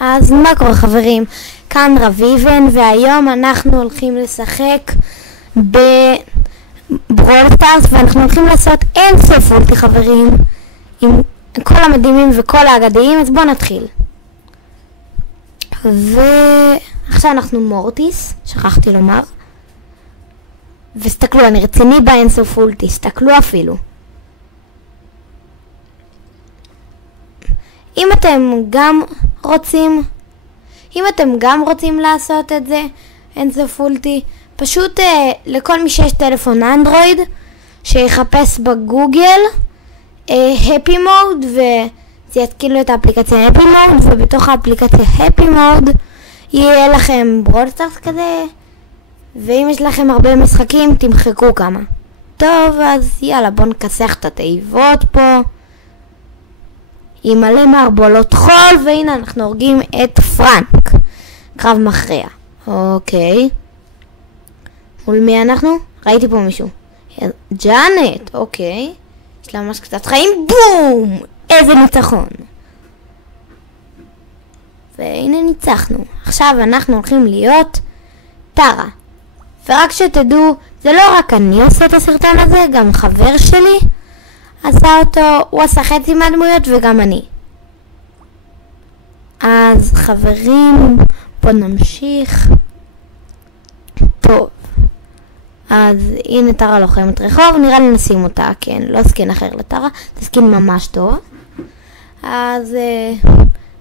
אז מה קורה חברים? כאן רביבן, והיום אנחנו הולכים לשחק בברול סטארס, ואנחנו הולכים לעשות אינסוף אולטי חברים, עם כל המדהימים וכל האגדיים. אז בואו נתחיל. ועכשיו אנחנו מורטיס, שכחתי לומר. וסתכלו, אני רציני באינסוף אולטי, סתכלו אפילו. אם אתם גם רוצים לעשות את זה, אינסוף אולטי, פשוט לכל מי שיש טלפון אנדרואיד, שיחפש בגוגל Happy Mode, וזה יתקין לו את האפליקציה Happy Mode, ובתוך האפליקציה Happy Mode יהיה לכם ברול סטארס כזה, ואם יש לכם הרבה משחקים תמחקו כמה. טוב, אז יאללה, בואו נכסח את התיבות פה עם מלא מערבולות חול, והנה אנחנו הורגים את פרנק. קרב מכריע. אוקיי, מול מי אנחנו? ראיתי פה מישהו. ג'אנט, אוקיי, יש לה ממש קצת חיים. בום! איזה ניצחון. והנה ניצחנו. עכשיו אנחנו הולכים להיות טרה. ורק שתדעו, זה לא רק אני עושה את הסרטון הזה, גם חבר שלי עשה אותו, הוא עשה חצי מהדמויות וגם אני. אז חברים, בואו נמשיך. טוב, אז הנה טרה לוחמת רחוב, נראה לי נשים אותה, כן, לא סקין אחר לטרה, זה סקין ממש טוב. אז,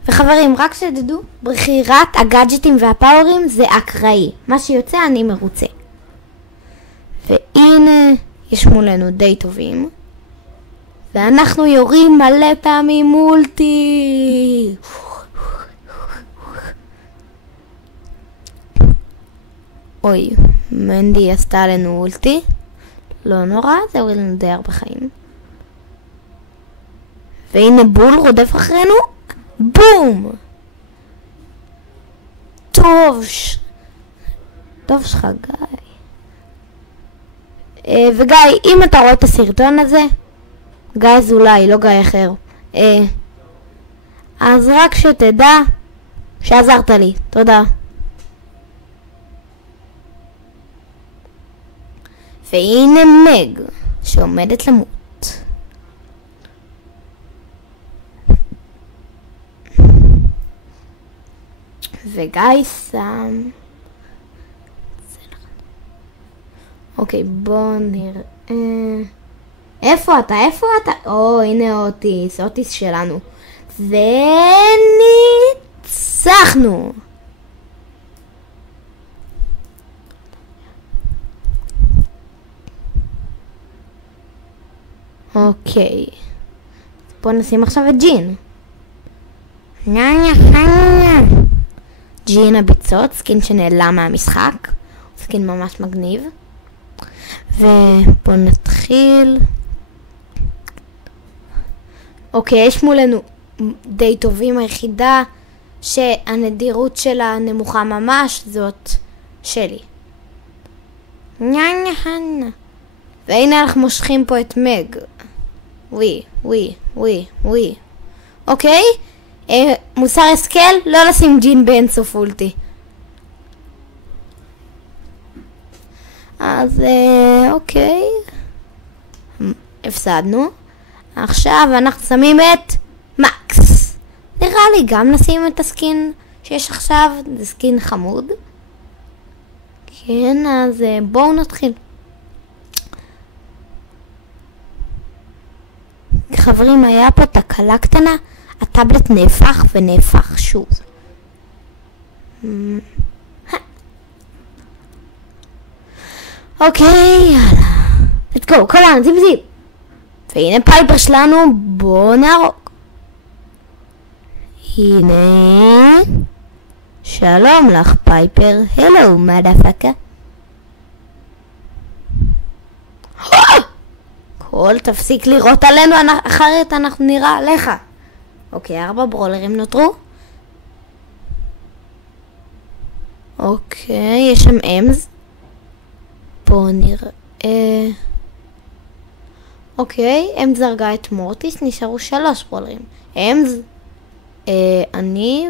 וחברים, רק שתדעו, בחירת הגאדג'טים והפאורים זה אקראי, מה שיוצא אני מרוצה. והנה, יש מולנו די טובים. ואנחנו יורים מלא פעמים מולטי. אוי, מנדי עשתה לנו אולטי. לא נורא, זה הוריד לנו די הרבה חיים. והנה בול רודף אחרינו. בום! טוב שחגי. וגיא, אם אתה רואה את הסרטון הזה, גיא אזולאי, לא גיא אחר, אז רק שתדע שעזרת לי. תודה. והנה מג שעומדת למות. וגיא שם. אוקיי, בוא נראה. איפה אתה? או, הנה אוטיס שלנו. וניצחנו. אוקיי, בוא נשים עכשיו את ג'ין. ג'ין הביצות, סקין שנעלם מהמשחק, סקין ממש מגניב. ובוא נתחיל. אוקיי, יש מולנו די טובים. היחידה שהנדירות שלה נמוכה ממש זאת שלי. והנה אנחנו מושכים פה את מג. ווי. אוקיי, מוסר השכל, לא לשים ג'ין באינסוף אולטי. אז אוקיי, הפסדנו. עכשיו אנחנו שמים את מקס. נראה לי גם נשים את הסקין שיש עכשיו, זה סקין חמוד. כן, אז בואו נתחיל. חברים, היה פה תקלה קטנה, הטאבלט נהפך ונהפך שוב. אוקיי, יאללה. let's go, קולן, זיפ. והנה פייפר שלנו, בוא נהרוג. הנה. שלום לך פייפר, הלו מדפקה. קול, תפסיק לראות עלינו, אחרת אנחנו נראה עליך. אוקיי, 4 ברולרים נותרו. אוקיי, יש שם אמז. בואו נראה. אוקיי, אמז זרגה את מורטיס, נשארו 3 ברולרים. אמז, אני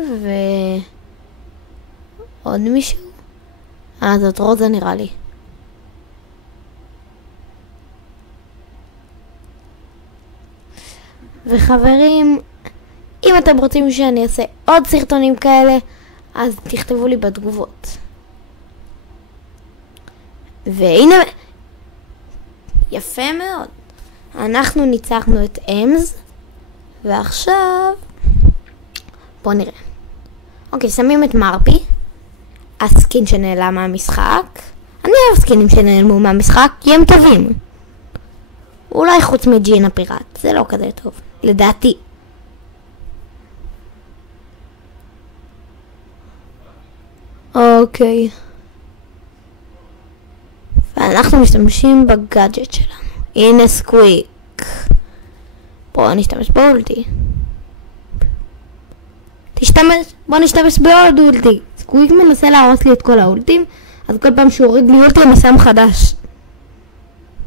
עוד מישהו? זאת רוזה נראה לי. וחברים, אם אתם רוצים שאני אעשה עוד סרטונים כאלה, אז תכתבו לי בתגובות. והנה, יפה מאוד. אנחנו ניצחנו את אמס, ועכשיו בואו נראה. אוקיי, שמים את מרפי, הסקין שנעלם מהמשחק. אני אוהב סקינים שנעלמו מהמשחק, כי הם טובים. אולי חוץ מג'ין הפיראט, זה לא כזה טוב, לדעתי. אוקיי. ואנחנו משתמשים בגאדג'ט שלנו. הנה סקוויק. בואו נשתמש באולטי. בואו נשתמש בעוד אולטי. סקוויק מנסה להרוס לי את כל האולטים, אז כל פעם שהוא הוריד לי אולטי אני שם חדש.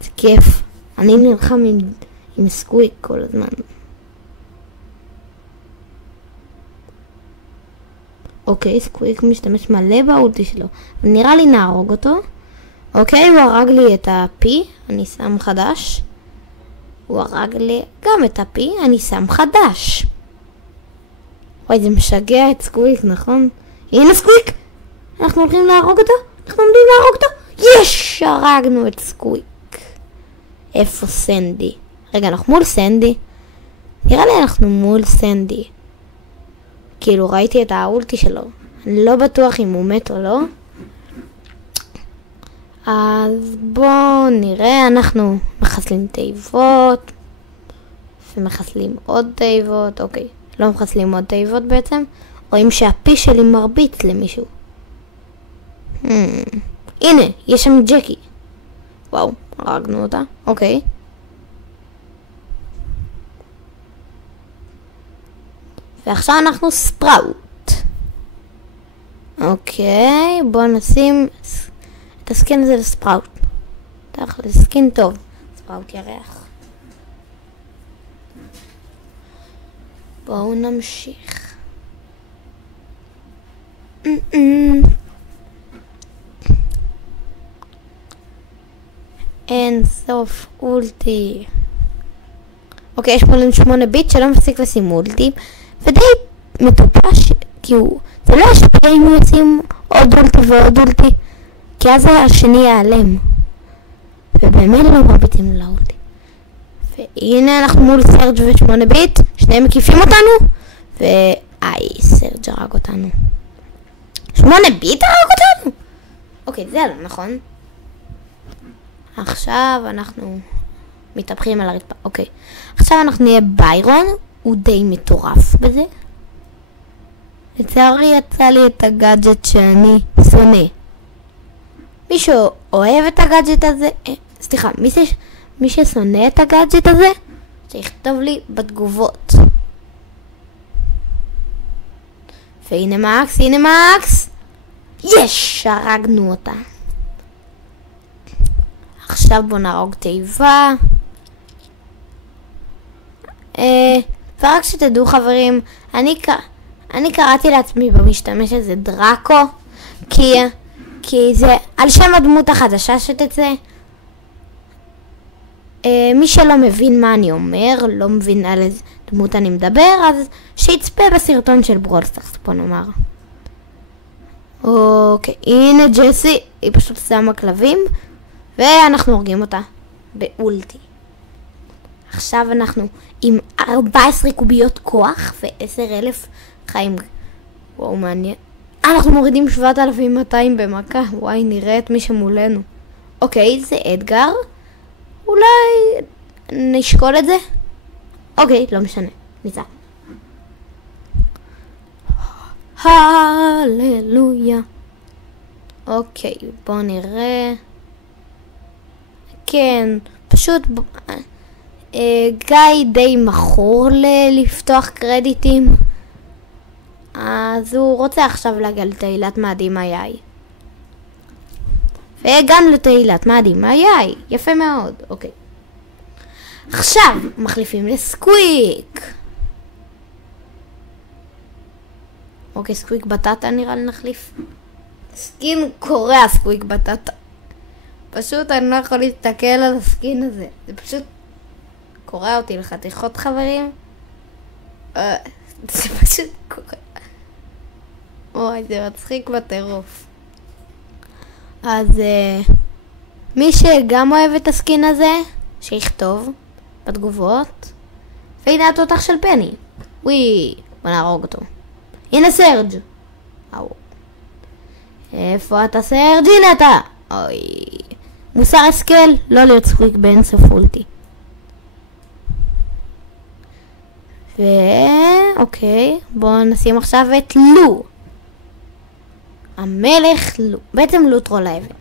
זה כיף. אני נלחם עם סקוויק כל הזמן. אוקיי, סקוויק משתמש מלא באולטי שלו. נראה לי נהרוג אותו. אוקיי, הוא הרג לי את הפי, אני שם חדש. הוא הרג לי גם את הפי, אני שם חדש. וואי, זה משגע את סקוויק, נכון? הנה סקוויק! אנחנו הולכים להרוג אותו? אנחנו עומדים להרוג אותו? יש! הרגנו את סקוויק. איפה סנדי? רגע, אנחנו מול סנדי? נראה לי אנחנו מול סנדי. כאילו, ראיתי את האולטי שלו. אני לא בטוח אם הוא מת או לא. אז בואו נראה, אנחנו מחסלים תיבות. ומחסלים עוד תיבות. אוקיי, לא מחסלים עוד תיבות בעצם. רואים שהפי שלי מרביץ למישהו. הנה, יש שם ג'קי. וואו, הרגנו אותה. אוקיי. ועכשיו אנחנו ספראוט. אוקיי, בואו נשים את הסקין הזה לספראוט. תכף, זה סקין טוב. ספראוט ירח. בואו נמשיך. אין סוף אולטי. אוקיי, יש פה לנו 8 ביט שלא מפסיק לשים אולטי, ודי מטופש, כי זה לא ישפיע אם הוא ישים עוד אולטי ועוד אולטי, כי אז השני ייעלם. ובאמת לא מרביטים לאולטי. והנה אנחנו מול סרג' ו8 ביט, שניהם מקיפים אותנו, סרג' הרג אותנו. 8 ביט הרג אותנו? אוקיי, זה לא נכון. עכשיו אנחנו מתהפכים על הרצפה. אוקיי. עכשיו אנחנו נהיה ביירון. הוא די מטורף בזה. לצערי יצא לי את הגאדג'ט שאני שונא. מישהו אוהב את הגאדג'ט הזה? סליחה, מי ששונא את הגאדג'ט הזה? שיכתוב לי בתגובות. והנה מקס, הנה מקס. יש! הרגנו אותה. עכשיו בוא נהרוג תיבה. ורק שתדעו חברים, אני קראתי לעצמי במשתמש הזה דראקו, כי זה על שם הדמות החדשה שתצא. מי שלא מבין מה אני אומר, לא מבין על איזה דמות אני מדבר, אז שיצפה בסרטון של ברול סטארס, בוא נאמר. אוקיי, הנה ג'סי, היא פשוט שמה כלבים. ואנחנו הורגים אותה באולטי. עכשיו אנחנו עם 14 קוביות כוח ו10,000 חיים. וואו, מעניין. אנחנו מורידים 7,200 במכה. וואי, נראה את מי שמולנו. אוקיי, זה אדגר. אולי נשקול את זה? אוקיי, לא משנה. ניצח. הללויה. אוקיי, בואו נראה. כן, פשוט גיא די מכור לפתוח קרדיטים, אז הוא רוצה עכשיו להגיע לתהילת מאדים היי. וגם לתהילת מאדים היי, יפה מאוד, אוקיי. עכשיו מחליפים לסקוויק. אוקיי, סקוויק בטטה נראה לי נחליף. סקין קורע סקוויק בטטה. פשוט אני לא יכול להסתכל על הסקין הזה. זה פשוט קורע אותי לחתיכות, חברים. זה פשוט קורע. אוי, זה מצחיק בטירוף. אז מי שגם אוהב את הסקין הזה, שיכתוב בתגובות. והנה התותח של פני. וואי, בוא נהרוג אותו. הנה סרג'. איפה אתה סרג'? הנה אתה. אוי. מוסר השכל, לא להיות סקוויק באינסוף אולטי. אוקיי, בואו נשים עכשיו את לו. המלך לו. בעצם לו טרול האבן.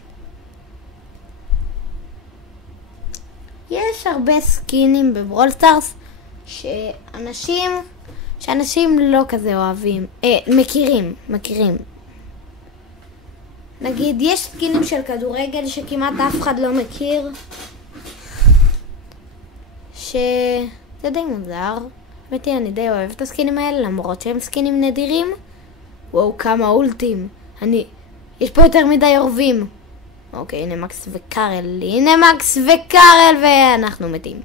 יש הרבה סקינים בברול סטארס שאנשים לא כזה אוהבים. מכירים. נגיד, יש סקינים של כדורגל שכמעט אף אחד לא מכיר. שזה די מוזר. האמת, אני די אוהב את הסקינים האלה, למרות שהם סקינים נדירים. וואו, כמה אולטים. יש פה יותר מדי עורבים. אוקיי, הנה מקס וקארל, ואנחנו מתים.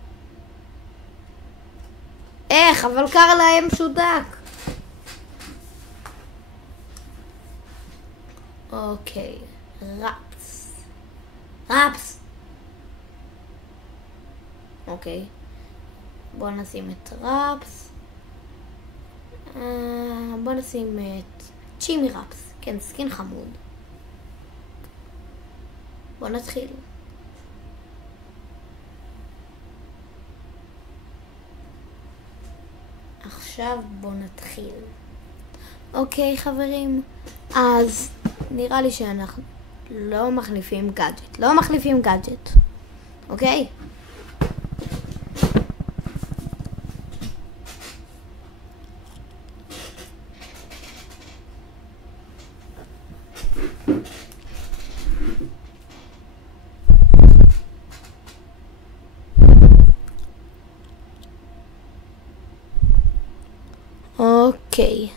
איך, אבל קארל היה משודק. אוקיי, רפס. אוקיי, בוא נשים את רפס. בוא נשים את צ'ימי רפס. כן, סקין חמוד. בוא נתחיל. עכשיו בוא נתחיל. אוקיי, חברים. אז נראה לי שאנחנו לא מחליפים גאדג'ט. אוקיי? אוקיי.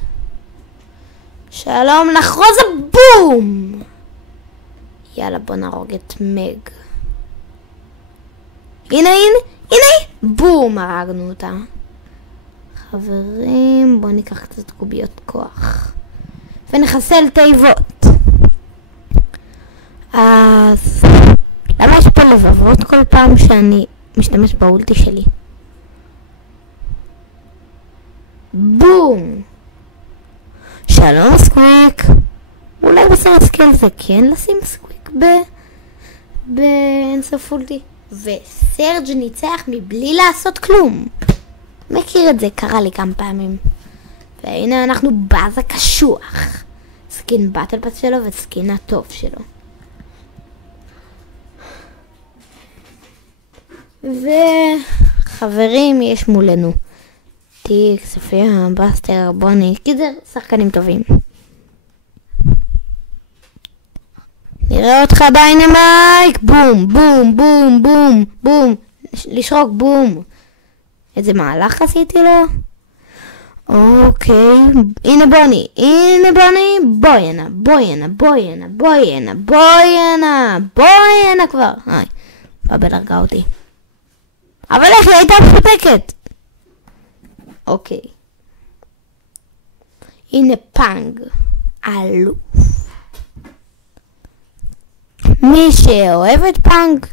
שלום, נחרוז הבום! יאללה, בוא נהרוג את מג. הנה, בום, הרגנו אותה. חברים, בוא ניקח קצת קוביות כוח. ונחסל תיבות. אז למה יש פה לבבות כל פעם שאני משתמש באולטי שלי? בום! שלום סקוויק. אולי בסדר סקל זה כן לשים סקוויק באינסוף אולטי. וסרג' ניצח מבלי לעשות כלום. מכיר את זה, קרה לי כמה פעמים. והנה אנחנו באז הקשוח. סקין באטל פאס שלו וסקין הטוב שלו. וחברים, יש מולנו טיק, ספיה, בסטר, בוני, קיצר, שחקנים טובים. נראה אותך דיינמייק, בום, בום, בום, בום, בום, לשרוק בום. איזה מהלך עשיתי לו? אוקיי, הנה בוני, בואי הנה כבר. בבל הרגה אותי. אבל איך היא הייתה משותקת? אוקיי. הנה פאנג. אלוף. מי שאוהב את פאנג,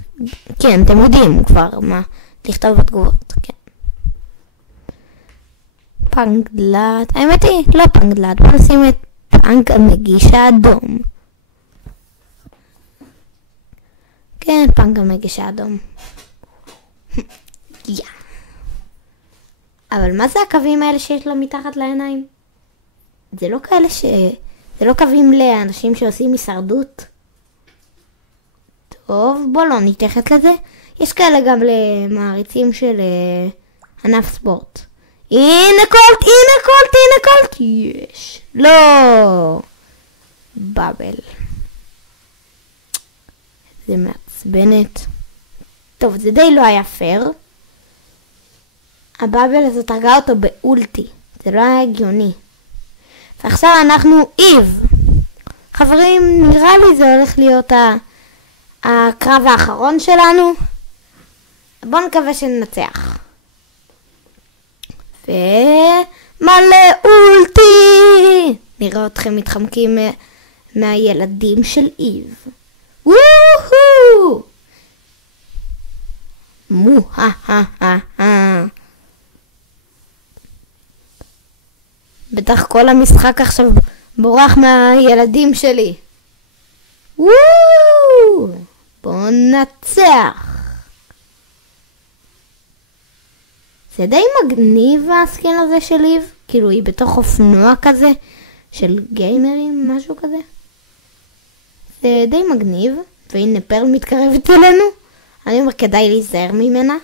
כן, אתם יודעים כבר מה לכתוב בתגובות, כן. פאנג דלת, האמת היא, לא פאנג דלת, בוא נשים את פאנג המגיש האדום. כן, פאנג המגיש האדום. אבל מה זה הקווים האלה שיש לו מתחת לעיניים? זה לא כאלה זה לא קווים לאנשים שעושים הישרדות? טוב, בוא לא נתייחס לזה. יש כאלה גם למעריצים של ענף ספורט. הנה קולט, יש. לא. בבל. זה מעצבנת. טוב, זה די לא היה פייר. הבאבל הזאת הרגה אותו באולטי. זה לא היה הגיוני. ועכשיו אנחנו איב. חברים, נראה לי זה הולך להיות הקרב האחרון שלנו. בואו נקווה שננצח. ומלא אולטי! נראה אתכם מתחמקים מהילדים של איב. וואו! מו-ה-ה-ה-ה. בטח כל המשחק עכשיו בורח מהילדים שלי. וואו! בואו נצח. זה די מגניב הסקין הזה של איב. כאילו היא בתוך אופנוע כזה של גיימרים, משהו כזה. זה די מגניב. והנה פרל מתקרבת אלינו. אני אומר כדאי להיזהר ממנה.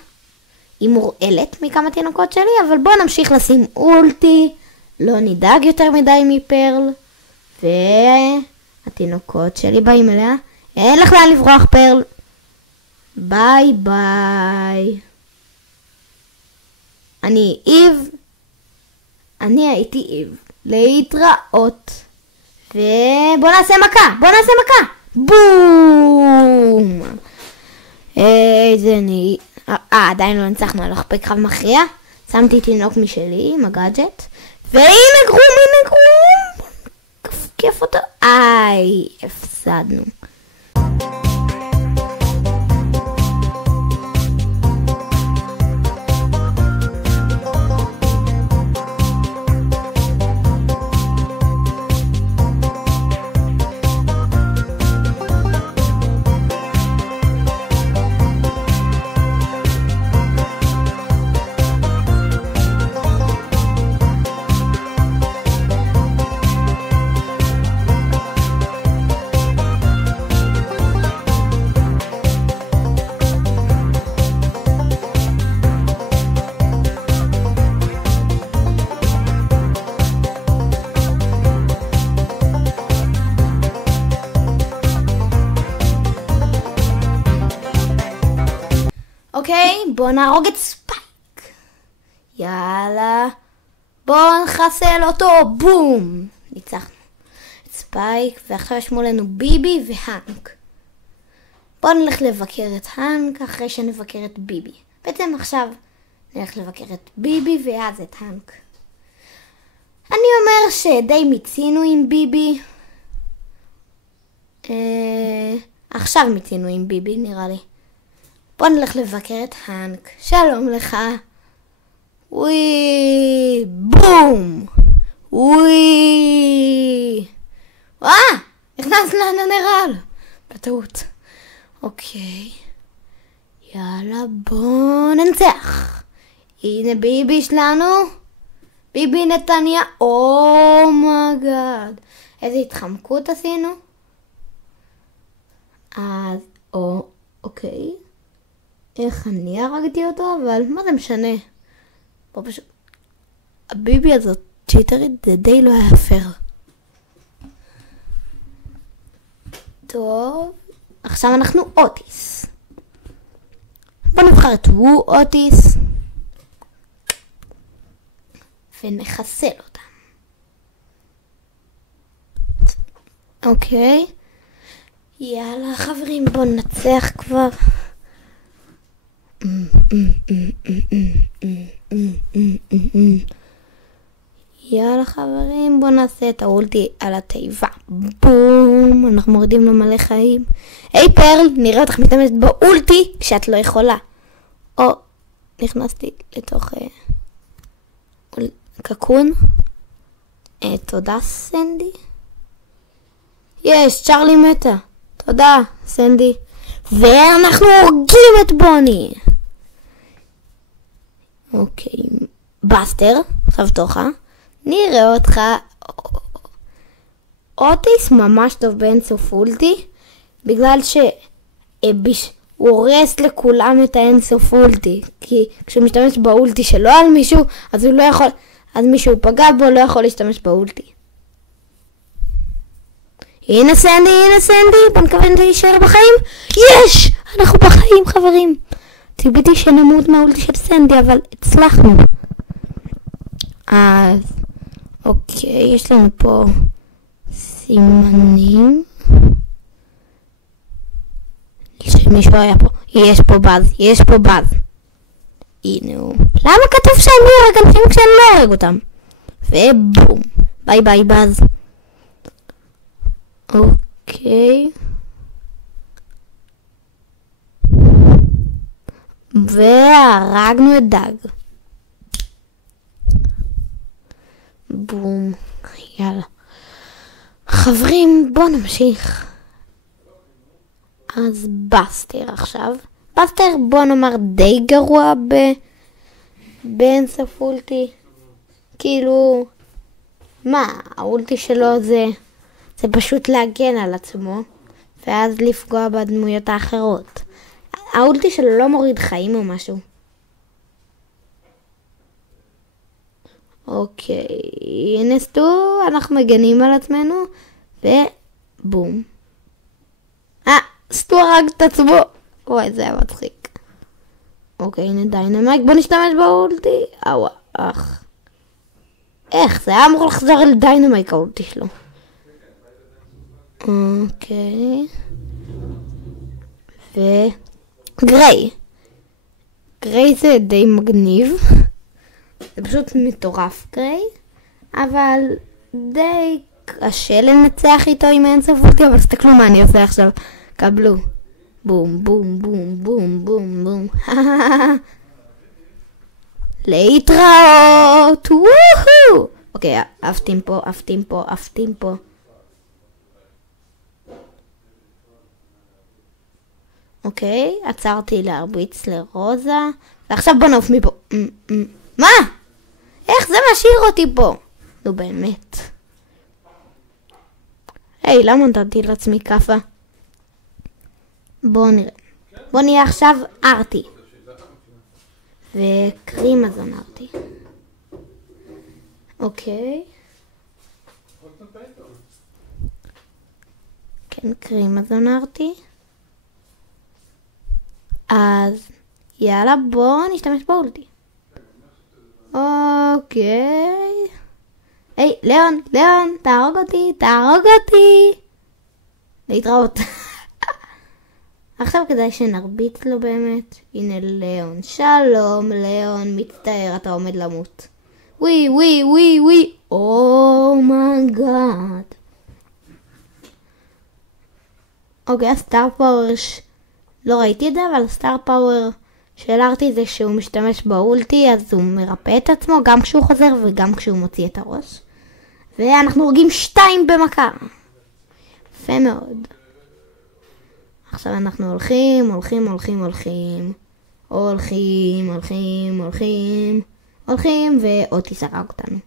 היא מורעלת מכמה תינוקות שלי, אבל בואו נמשיך לשים אולטי. לא נדאג יותר מדי מפרל. והתינוקות שלי באים אליה. אין לך לאן לברוח פרל. ביי ביי. אני איב. אני הייתי איב. להתראות. ובוא נעשה מכה. בוא נעשה מכה. בום. איזה עדיין לא נצחנו. הלך בקרב מכריע. שמתי תינוק משלי עם הגאדג'ט. והנה גרום, הנה גרום. כיף אותו. איי, הפסדנו. אוקיי, בוא נהרוג את ספייק. יאללה. בוא נחסל אותו. בום. ניצחנו את ספייק, ועכשיו יש מולנו ביבי והנק. בוא נלך לבקר את הנק אחרי שנבקר את ביבי. בעצם עכשיו נלך לבקר את ביבי ואז את הנק. אני אומר שדי מיצינו עם ביבי. עכשיו מיצינו עם ביבי נראה לי. בוא נלך לבקר את הנק. שלום לך. וואי, בום. וואי. נכנס לנרל. בטעות. אוקיי. יאללה, בוא ננצח. הנה ביבי שלנו. ביבי נתניה. אומייגאד. איזה התחמקות עשינו. אז, אוקיי. איך אני הרגתי אותו, אבל מה זה משנה? בוא פשוט... הביבי הזאת צ'יטרית זה די לא היה פייר. טוב, עכשיו אנחנו אוטיס. בוא נבחר את אוטיס. ונחסל אותם. אוקיי. יאללה חברים, בוא ננצח כבר. יאללה חברים, בוא נעשה את האולטי על התיבה. בום, אנחנו מורידים לו מלא חיים. היי פרל, נראה אותך מתאמצת באולטי כשאת לא יכולה. נכנסתי לתוך קקון. תודה סנדי. יש, צ'רלי מתה. תודה סנדי. ואנחנו הורגים את בוני. אוקיי, בסטר, עכשיו תוכה. נראה אותך. אוטיס ממש טוב באינסוף אולטי, בגלל שהוא הורס לכולם את האינסוף אולטי, כי כשהוא משתמש באולטי שלו על מישהו, אז הוא לא יכול, אז מישהו פגע בו לא יכול להשתמש באולטי. הנה סנדי, בוא נקווה להישאר בחיים. יש! אנחנו בחיים חברים. ציפיתי שנמות מהאולטי של סנדי, אבל הצלחנו. אז אוקיי, יש לנו פה סימנים. שמישהו היה פה. יש פה באז. הנה הוא. למה כתוב שאני הורג אנשים כשאני לא הורג אותם? ובום. ביי ביי באז. אוקיי. והרגנו את דג. בום. יאללה. חברים, בואו נמשיך. אז בסטר עכשיו. בסטר בוא נאמר די גרוע באינסוף אולטי. כאילו, מה, האולטי שלו זה פשוט להגן על עצמו, ואז לפגוע בדמויות האחרות. האולטי שלו לא מוריד חיים או משהו. אוקיי, הנה סטו, אנחנו מגנים על עצמנו, ובום. סטו הרג את עצמו. וואי, זה היה מצחיק. אוקיי, הנה דיינמייק, בוא נשתמש באולטי. איך? זה היה אמור לחזור אל דיינמייק האולטי שלו. אוקיי. וגריי. גריי זה די מגניב. זה פשוט מטורף גריי. אבל די קשה לנצח איתו עם אינסוף אולטי, אבל תסתכלו מה אני עושה עכשיו. קבלו. בום, בום, בום, בום, בום, בום. להתראות. וואו! אוקיי, עפתים פה. אוקיי, עצרתי להרביץ לרוזה. ועכשיו בוא נעוף מפה. מה? איך זה משאיר אותי פה? נו באמת. היי, למה נתתי לעצמי כפה? בואו נראה. בואו נהיה עכשיו ארטי. וקרימזון ארטי. אוקיי. כן, קרימזון ארטי. אז יאללה, בואו נשתמש באולטי. אוקיי. היי, ליאון, תהרוג אותי. להתראות. עכשיו כדאי שנרביץ לו באמת. הנה ליאון. שלום ליאון, מצטער, אתה עומד למות. ווי. אומייגאד. אוקיי, הסטאר פאוור לא ראיתי את זה, אבל הסטאר פאוור של ארטי זה שהוא משתמש באולטי, אז הוא מרפא את עצמו גם כשהוא חוזר וגם כשהוא מוציא את הראש. ואנחנו הורגים 2 במכה. יפה מאוד. עכשיו אנחנו הולכים, ואוטיס הרג אותנו.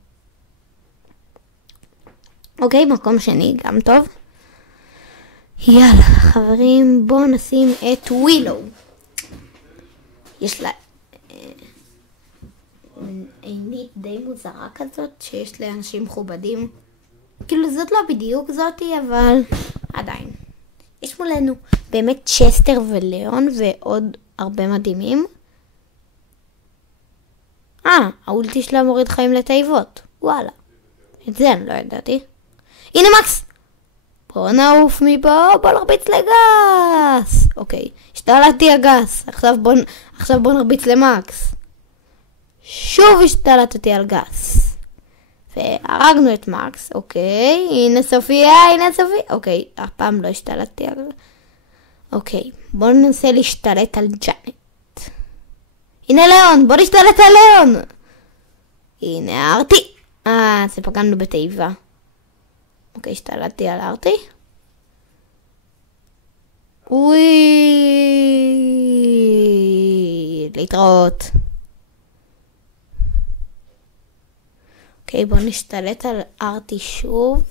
אוקיי, מקום שני, גם טוב. יאללה, חברים, בואו נשים את ווילו. יש לה עינית די מוזרה כזאת, שיש לאנשים מכובדים. כאילו זאת לא בדיוק זאתי, אבל עדיין. יש מולנו באמת צ'סטר וליאון ועוד הרבה מדהימים. האולטי שלה מוריד חיים לתיבות. וואלה. את זה אני לא ידעתי. הנה מקס! בוא נעוף מפה, בוא נרביץ לגס. אוקיי, השתלטתי הגס. עכשיו בוא נרביץ למקס. שוב השתלטתי על גס. והרגנו את מקס. אוקיי, הנה סופיה. אוקיי, אף פעם לא השתלטתי על... אוקיי, בוא ננסה להשתלט על ג'אנט. הנה ליאון, בוא נשתלט על ליאון. הנה ארטי. זה פגענו בתיבה. אוקיי, השתלטתי על ארטי. להתראות. אוקיי, בוא נשתלט על ארטי שוב.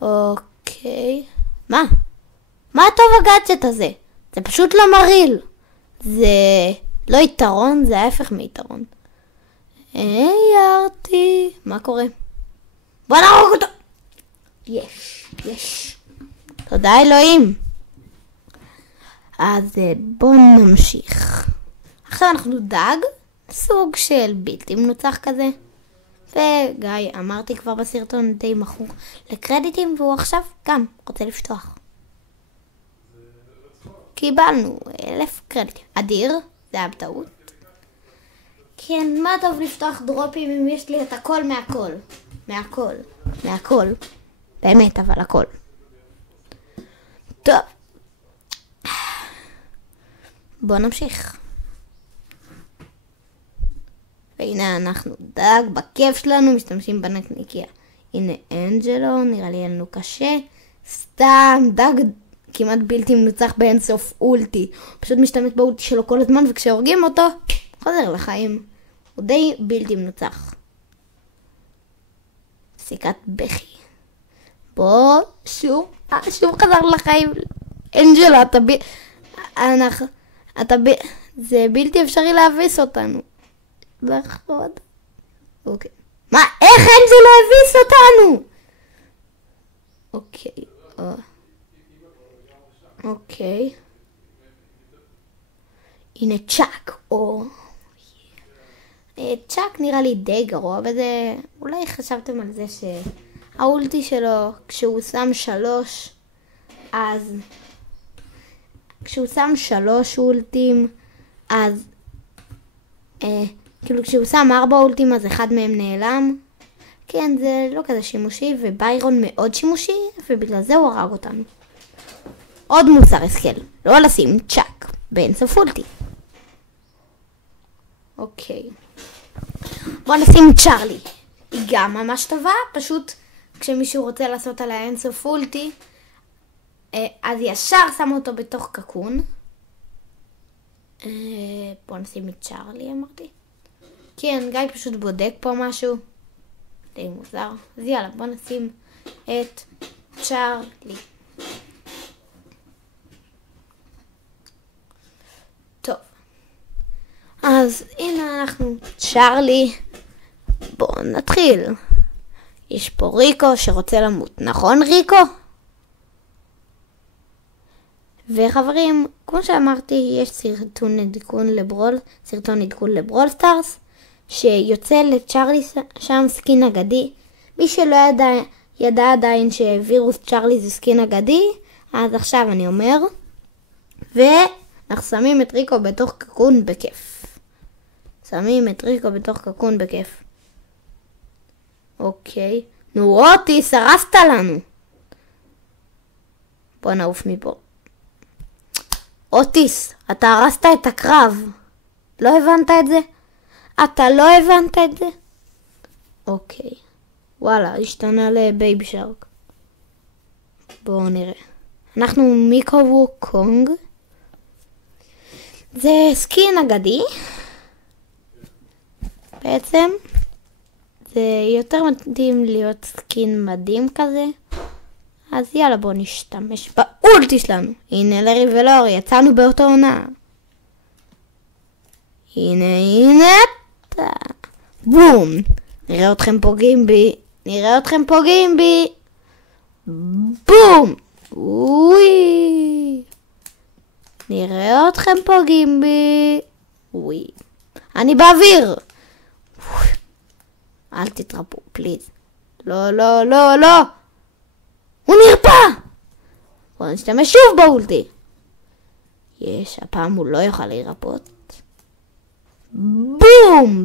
אוקיי. מה טוב הגאדג'ט הזה? זה פשוט לא מרעיל. זה לא יתרון, זה ההפך מיתרון. היי ארטי, מה קורה? בוא נהרוג אותו. יש. תודה אלוהים. אז בוא נמשיך. עכשיו אנחנו דג. סוג של בלתי מנוצח כזה. וגיא, אמרתי כבר בסרטון, די מכור לקרדיטים, והוא עכשיו גם רוצה לפתוח. קיבלנו 1,000 קרדיטים. אדיר, זה היה בטעות. כן, מה טוב לפתוח דרופים אם יש לי את הכל מהכל. מהכל. באמת, אבל הכל. טוב. בוא נמשיך. והנה אנחנו דג בכיף שלנו, משתמשים בנקניקיה. הנה אנג'לו, נראה לי לנו קשה. סתם דג כמעט בלתי מנוצח באינסוף אולטי. פשוט משתמש באולטי שלו כל הזמן, וכשהורגים אותו, חוזר לחיים. הוא די בלתי מנוצח. סיכת בכי. בוא, שוב חזר לחיים. אנג'לו, זה בלתי אפשרי להביס אותנו. נכון. אוקיי. מה? איך אנג'לו הביס אותנו? אוקיי. הנה צ'אק. צ'אק נראה לי די גרוע בזה. אולי חשבתם על זה שהאולטי שלו, כשהוא שם 3, אז כשהוא שם 3 אולטים, אז כאילו כשהוא שם 4 אולטים, אז אחד מהם נעלם. כן, זה לא כזה שימושי, וביירון מאוד שימושי, ובגלל זה הוא הרג אותנו. עוד מוסר השכל, לא לשים צ'אק באינסוף אולטי. אוקיי. בוא נשים צ'ארלי. היא גם ממש טובה, פשוט כשמישהו רוצה לעשות עליה אינסוף אולטי, אז ישר שם אותו בתוך קקון. בוא נשים את צ'ארלי, אמרתי. כן, גיא פשוט בודק פה משהו. די מוזר. אז יאללה, בוא נשים את צ'ארלי. טוב. אז הנה אנחנו צ'ארלי. בואו נתחיל. יש פה ריקו שרוצה למות. נכון ריקו? וחברים, כמו שאמרתי, יש סרטון עדכון לברול סטארס, שיוצא לצ'ארלי שם סקין אגדי. מי שלא ידע עדיין שווירוס צ'ארלי זה סקין אגדי, אז עכשיו אני אומר, ואנחנו שמים את ריקו בתוך קקון בכיף. אוקיי. נו אוטיס, הרסת לנו. בוא נעוף מפה. אוטיס, אתה הרסת את הקרב. לא הבנת את זה? אוקיי. וואלה, השתנה לבייבי שרק. בואו נראה. אנחנו מיקו ווקונג. זה סקין אגדי. בעצם זה יותר מתאים להיות סקין מדהים כזה. אז יאללה, בואו נשתמש באולטי שלנו. הנה לרי ולורי, יצאנו באותו עונה. הנה. בום. נראה אתכם פוגעים בי. בום. אוי. נראה אתכם פוגעים בי. אוי. אני באוויר. אל תתרפו, פליז. לא. הוא נרפא! בואו נשתמש שוב באולטי. הפעם הוא לא יוכל להירפות. בום!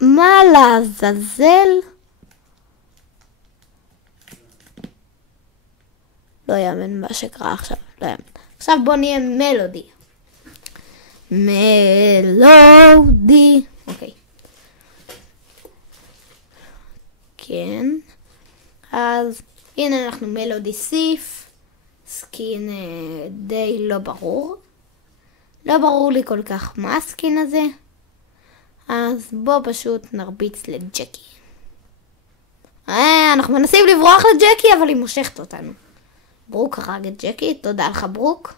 מה לעזאזל? לא יאמן מה שקרה עכשיו. עכשיו בואו נהיה מלודי. אוקיי. כן. אז הנה אנחנו מלודי סיף. סקין די לא ברור. לא ברור לי כל כך מה הסקין הזה. אז בוא פשוט נרביץ לג'קי. אנחנו מנסים לברוח לג'קי, אבל היא מושכת אותנו. ברוק הרג את ג'קי, תודה לך ברוק.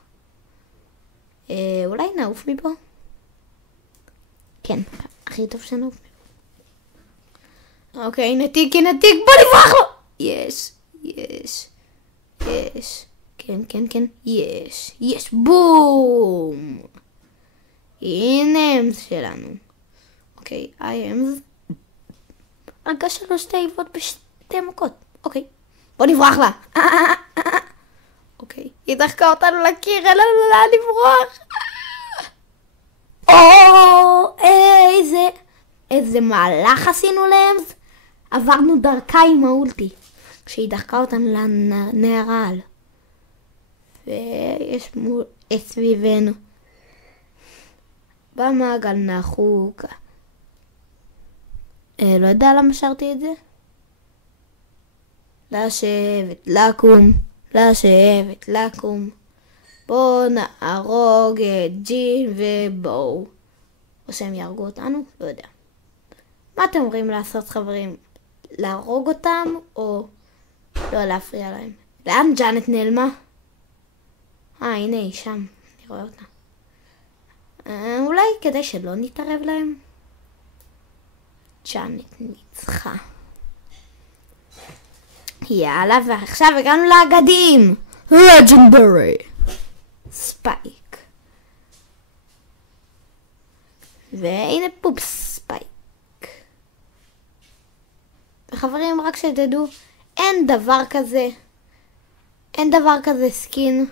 אולי נעוף מפה? כן, הכי טוב שנעוף מפה. אוקיי, נתיק, בוא נברח לו! יש. כן, יש. בום! הנה אמס שלנו. אוקיי, I am. רגע 3 תיבות בשתי מכות. אוקיי. בוא נברח לה. אוקיי. היא דחקה אותנו לקיר, אין לנו לאן לברוח. איזה מהלך עשינו להם. עברנו דרכה עם האולטי. כשהיא דחקה אותנו לנהרל. ויש את סביבנו. במעגל נחוק. לא יודע למה שרתי את זה. לשבת, לקום. לשבת, לקום. בואו נהרוג את ג'ין ובואו. או שהם יהרגו אותנו? לא יודע. מה אתם אומרים לעשות, חברים? להרוג אותם או לא להפריע להם? לאן ג'אנט נעלמה? הנה היא שם. אני רואה אותה. אולי כדי שלא נתערב להם? ג'אנט ניצחה. יאללה, ועכשיו הגענו לאגדים. לג'נדרי. ספייק. והנה פופס ספייק. וחברים, רק שתדעו, אין דבר כזה סקין.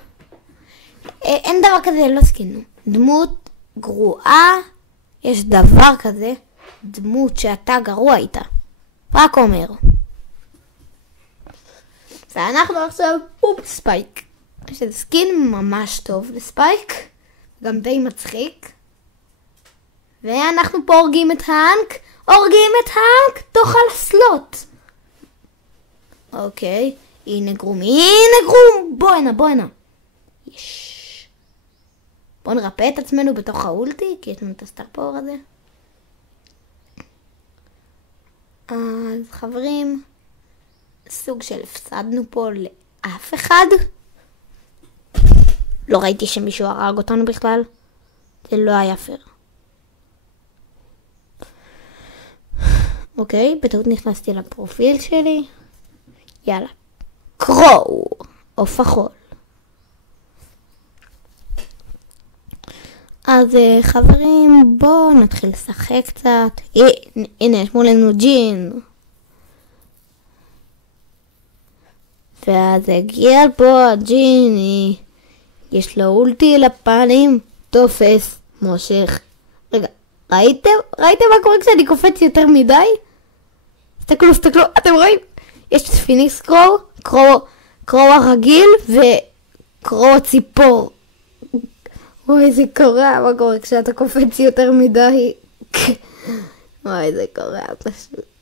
אין דבר כזה לא סקין. דמות גרועה, יש דבר כזה, דמות שאתה גרוע איתה. רק אומר. ואנחנו עכשיו פופ ספייק. שזה סקין ממש טוב לספייק. גם די מצחיק. ואנחנו פה הורגים את האנק. תאכל סלוט. אוקיי. הנה גרום. בוא הנה. יש. בוא נרפא את עצמנו בתוך האולטי. כי יש לנו את הסטאר פאוור הזה. אז חברים. סוג של הפסדנו פה לאף אחד. לא ראיתי שמישהו הרג אותנו בכלל. זה לא היה פייר. אוקיי, בטעות נכנסתי לפרופיל שלי. יאללה. קרואו. עוף החול. אז חברים, בואו נתחיל לשחק קצת. הנה, יש מולנו ג'ין. ואז הגיע פה הג'יני. יש לו אולטי לפנים. תופס. מושך. רגע, ראיתם מה קורה כשאני קופץ יותר מדי? תסתכלו, אתם רואים? יש פיניקס קרואו הרגיל וקרואו ציפור. וואי, זה קורה, מה קורה כשאתה קופץ יותר מדי? וואי, זה קורה פשוט.